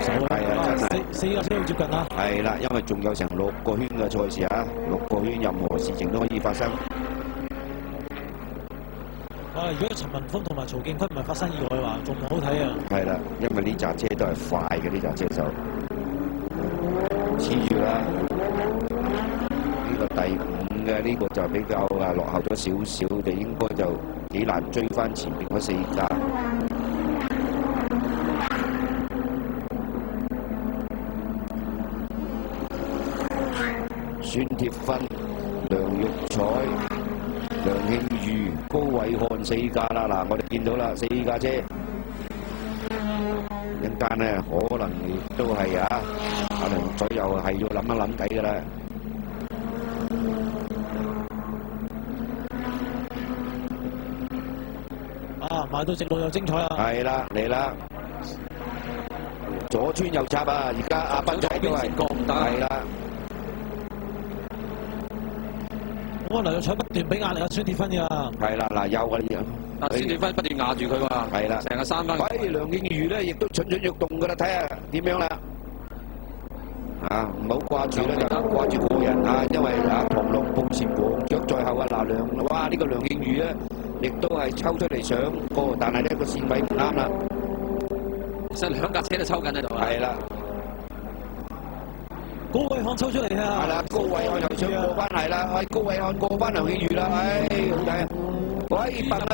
手啊！係啊，真係四架車好接近啊！係啦，因為仲有成6個圈嘅賽事啊，6個圈任何事情都可以發生。如果陳文峰同埋曹敬坤唔係發生意外嘅話，仲好睇啊！係啦，因為呢扎車都係快嘅呢扎車手，黐住啦。呢個第5嘅呢個就比較落後咗少少，就應該就幾難追翻前面嗰4架。孫鐵芬、梁玉彩、梁慶瑜、高偉漢4架啦，嗱，我哋見到啦，4架車，一陣間咧可能亦都係阿梁玉彩又係要諗一諗計㗎啦。買到直路又精彩啊！係啦，嚟啦，左穿右插啊！而家阿斌仔都係過唔得，係啦。我梁玉彩不斷俾壓力啊，孫鐵芬㗎。係啦，嗱，有啊，孫鐵芬不斷壓住佢喎。係啦，成日三分。喂，梁敬瑜咧亦都蠢蠢欲動㗎啦，睇下點樣啦。唔好掛住啦，就掛住個人啊，因為螳螂捕蟬黃雀在後啊！嗱，哇，呢個梁敬瑜咧，亦都係抽出嚟上過，但係呢個線位唔啱啦。其實2架車都抽緊喺度。係啦。高偉漢抽出嚟啊！係啦，高偉漢又想過翻嚟啦，高偉漢過翻梁敬瑜啦，好睇啊！喂，笨啦，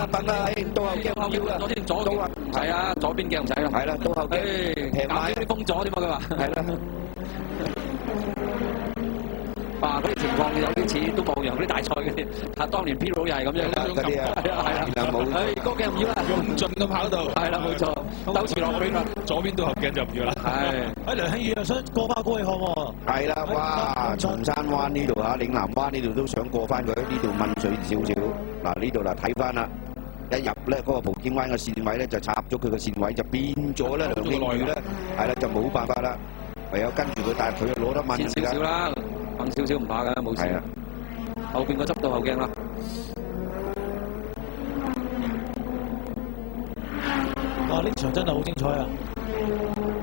到後鏡唔要啦，左到啊，係啊，左邊鏡唔使啦，係啦，到後鏡平買啲封咗點啊？佢話係啦。嗰啲情況有啲似都冇人嗰啲大賽嗰啲，當年 P 佬又係咁樣嗰啲啊，係冇，嗰鏡唔要啦，用盡咁跑道，係啦，冇錯，兜住落邊啦，左邊到後鏡就唔要啦。係，梁慶瑜又想過翻高偉漢喎。係啦，哇！松山灣呢度嶺南灣呢度都想過翻佢，呢度問水少少。嗱呢度嗱睇翻啦，一入咧嗰個葡京灣嘅線位咧就插咗佢個線位，就變咗咧梁慶瑜咧，係啦就冇辦法啦，唯有跟住佢，但係佢又攞得問少少啦。猛少少唔怕㗎，冇事。係啊，後邊個執到後鏡啦。哇！呢場真係好精彩啊！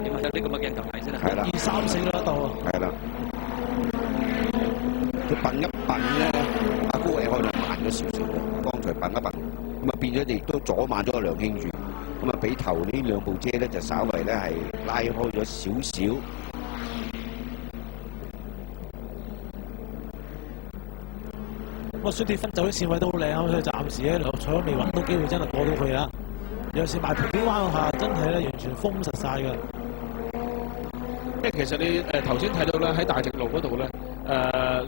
點啊？有啲咁嘅鏡頭睇先啦。係啦。1、2、3、4都得到。係啦。佢笨一笨咧，阿高偉漢就慢咗少少嘅，剛才笨一笨，咁啊變咗亦都阻慢咗個梁慶瑜，咁啊俾頭呢2部車咧就稍為咧係拉開咗少少。孫鐵芬走啲線位都好靚啊，所以暫時咧梁玉彩都未揾到機會真係過到佢啊！有時埋葡京灣嗰下真係咧完全封實晒㗎。因為其實你頭先睇到咧喺大直路嗰度咧，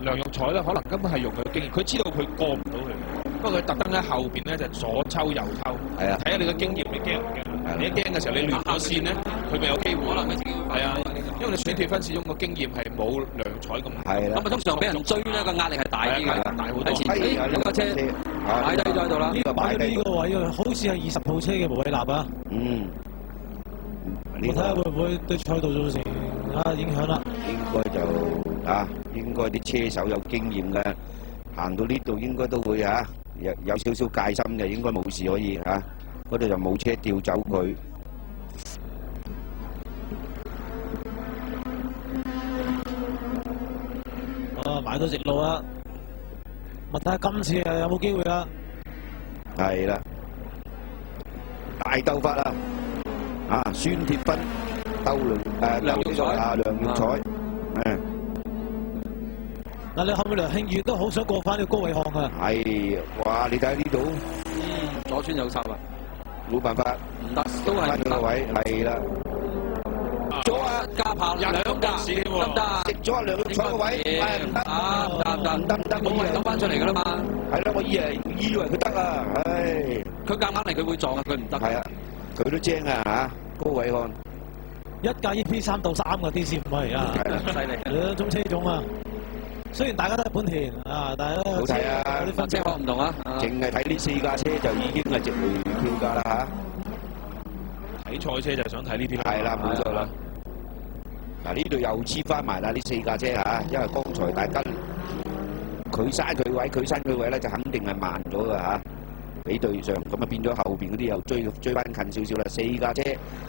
梁玉彩咧可能根本係用佢嘅經驗，佢知道佢過唔到佢，不過佢特登喺後邊咧就左抽右抽，係啊，睇下你嘅經驗你驚唔驚？你一驚嘅時候你亂咗線咧，佢咪有機會。可能佢自己係啊，因為你選鐵分始終個經驗係冇梁玉彩咁。係啦。咁啊，通常俾人追咧個壓力係大啲嘅，大好多。有架車擺低咗喺度啦。呢個擺喺呢個位啊，好似係20號車嘅無偉立啊。我睇下會唔會對賽道造成影響啦。應該就應該啲車手有經驗嘅，行到呢度應該都會有少少戒心嘅，應該冇事可以嗰度就冇車吊走佢。買到直路啦，問睇下今次有冇機會啦。係啦，大鬥法啦！孫鐵芬鬥梁玉彩，嗱，你後面梁慶瑜都好想過翻呢個高偉漢啊！係，哇！你睇下呢度，左穿右插啊，冇辦法，唔得，都係佢個位，係啦。咗架炮2架，得唔得？食咗梁玉彩個位，唔得，冇人走翻出嚟㗎啦嘛。係啦，我以為佢得啊，唉，佢夾硬嚟佢會撞啊，佢唔得。係啊，佢都精啊高偉漢。一架 EP3到3嘅 DC5係啊，犀利，兩種車種啊。雖然大家都係本田但係咧好睇啊，啲車況唔同啊。淨係睇呢4架車就已經係值回票價啦睇賽車就想睇呢啲啦。係啦，冇錯啦。嗱呢度又黐翻埋啦，呢4架車因為剛才大家佢閂佢位咧，就肯定係慢咗㗎比對上，咁啊變咗後邊嗰啲又追翻近少少啦。4架車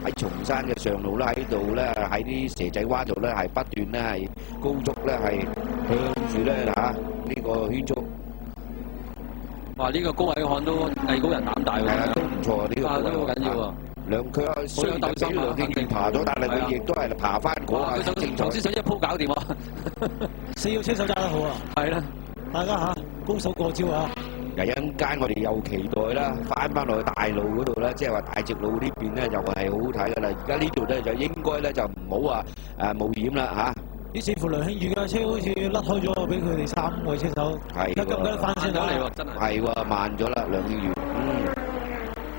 喺松山嘅上路咧，喺度咧喺啲蛇仔灣度咧係不斷咧係高速咧係向住咧呢個圈速。哇！呢個高偉漢都藝高人膽大喎，係啊，都唔錯呢個。都好緊要喎。佢雖然俾梁敬源爬咗，但係佢亦都係爬翻嗰下先精彩。頭先想一鋪搞掂喎。4個車手揸得好啊！係啦，大家高手過招啊！一陣間我哋又期待啦，翻落去大路嗰度咧，即係話大直路呢邊咧，就係好好睇噶啦。而家呢度咧就應該咧就唔好話冒險啦嚇。似乎梁慶裕嘅車好似甩開咗，俾佢哋3位車手。係得唔得翻先啊？真係。係喎，慢咗啦，梁慶裕。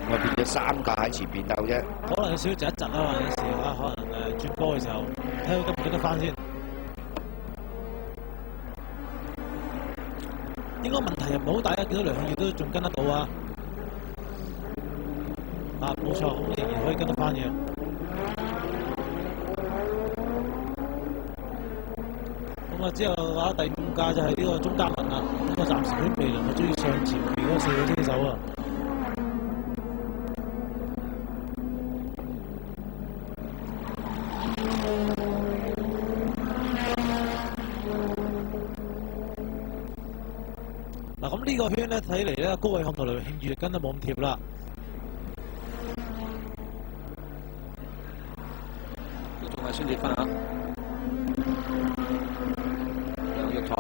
我變咗3架喺前邊鬥啫。可能有少少窒一窒啊，有時可能轉波嘅時候，睇佢得唔得翻先。應該問題又唔好大啊！見到梁慶裕都仲跟得到啊！冇錯，仍然可以跟得翻嘅。咁之後第5架就係呢個鍾嘉文啦。咁暫時佢未能夠追上前面嗰4個車手啊。咁呢個圈咧睇嚟咧，高偉漢同梁慶裕跟得冇咁貼啦。仲係孫鐵芬啊！梁玉彩。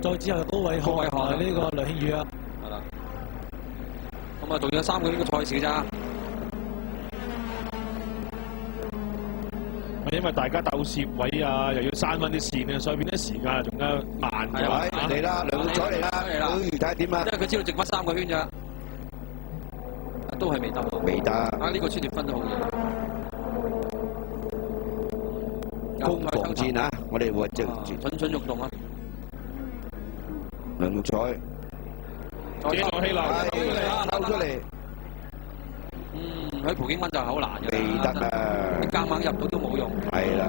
再之後高偉漢呢個梁慶裕啊。係啦。咁啊，仲有3個呢個賽事咋？因為大家鬥攝位啊，又要閂翻啲線啊，所以變咗時間仲加慢咗。嚟啦，梁玉彩嚟啦，睇下點啊！因為佢知道剩翻3個圈咋，都係未得喎。未得。呢個孫鐵芬都好嘢。攻防戰啊！我哋會蠢欲動啊！梁玉彩。幾個氣流溜出嚟。喺葡京灣就係好難嘅。未得啊！夾硬入到都冇用。係啦。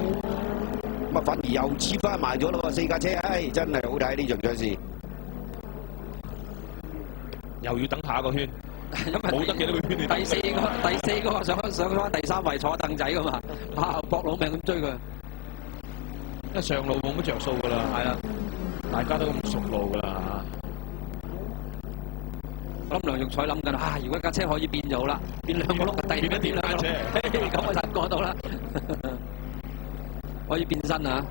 咁啊，反而又黐翻埋咗咯喎！4架車，真係好睇呢場賽事。又要等下一個圈，冇得幾多個圈。第四個上翻第3位坐凳仔噶嘛，搏老命咁追佢。因為上路冇乜着數噶啦。係啦，大家都咁熟路噶啦。我諗梁玉彩諗緊如果架車可以變就好啦，變2個轆，第2變2車，咁我就過到啦。可以變身啊！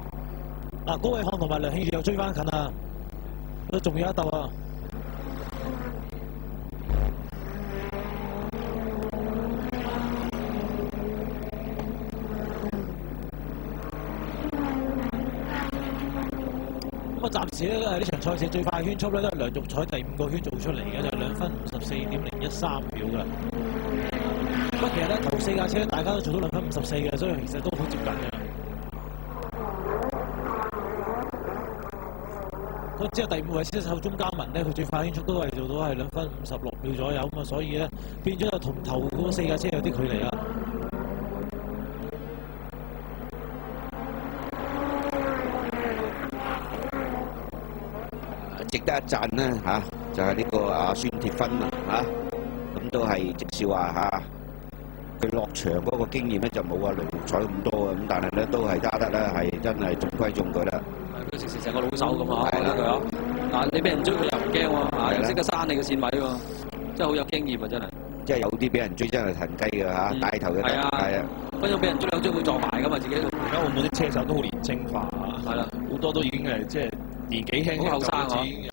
高偉漢同埋梁慶裕又追翻近啊，都仲有一鬥啊！咁暫時咧呢場賽事最快圈速咧都係梁玉彩第5個圈做出嚟嘅，就2分54.013秒㗎。不過其實咧頭4架車大家都做到2分54嘅，所以其實都好接近嘅。咁之後第5位車手鍾嘉文咧，佢最快圈速都係做到係2分56秒左右咁啊，所以咧變咗就同頭嗰4架車有啲距離啦。值得一讚啦就係呢個孫鐵芬啊咁都係直笑話佢落場嗰個經驗咧就冇梁玉彩咁多咁但係咧都係揸得咧係真係中規中矩啦。佢成個老手咁啊，覺得佢啊！你俾人追佢又唔驚喎，又識得閂你個線位喎，真係好有經驗啊！真係。即係有啲俾人追真係騰雞嘅帶頭嘅。係啊。分鐘俾人追兩追會撞埋噶嘛自己。而家澳門啲車手都好年青化，係啦，好多都已經係即係年紀輕輕就已經有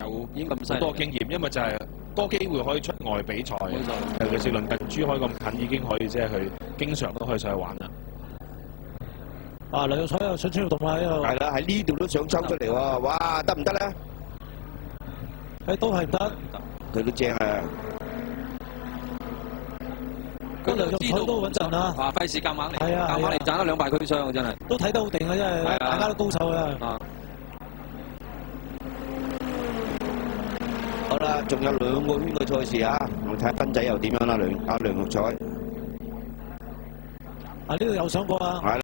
好多經驗，因為就係多機會可以出外比賽，尤其是鄰近珠海咁近，已經可以即係去經常都可以上去玩啦。梁玉彩又蠢蠢欲動啦喺度。係啦，喺呢度都想抽出嚟喎，哇！得唔得咧？都係唔得。佢都正啊！咁梁玉彩都穩陣啊！費事夾硬嚟，夾硬嚟賺得2敗俱傷啊！真係。都睇得好定啊！真係，大家都高手啊！好啦，仲有2個圈嘅賽事我睇下芬仔又點樣啦，梁玉彩。呢度有上過啊！